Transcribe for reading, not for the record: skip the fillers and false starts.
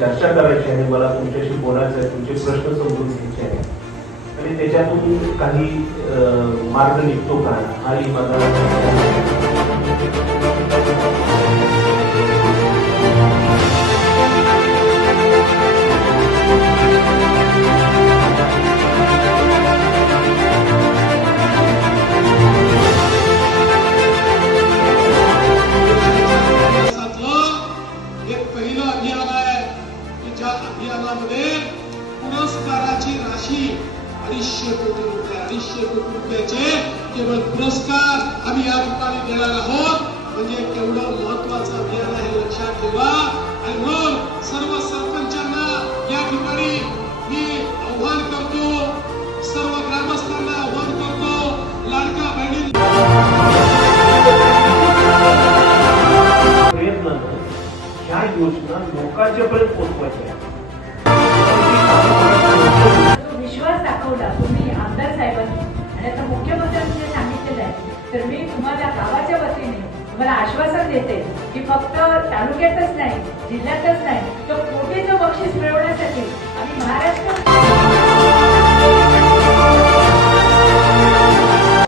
चर्चा करायची आहे, मला तुमच्याशी बोलायचं आहे, तुमचे प्रश्न समजून घ्यायचे आहे आणि त्याच्यातून काही मार्ग निघतो का हाही माझा अभियानामध्ये पुरस्काराची राशी 250 कोटी रुपये 250 कोटी रुपयाचे केवळ पुरस्कार आम्ही या ठिकाणी देणार आहोत. म्हणजे केवढं महत्वाचं अभियान आहे लक्षात ठेवा. आणि म्हणून सर्व सरपंचांना या ठिकाणी मी आव्हान करतो, सर्व ग्रामस्थांना आव्हान करतो, लाडक्या बहिणी प्रयत्न ह्या योजना लोकांच्यापर्यंत पोहोचवायच्या. विश्वास दाखवला तुम्ही आमदार साहेबांनी आणि आता मुख्यमंत्र्यांनी सांगितलेलं आहे, तर मी तुम्हाला गावाच्या वतीने तुम्हाला आश्वासन देते की फक्त तालुक्यातच नाही, जिल्ह्यातच नाही, तर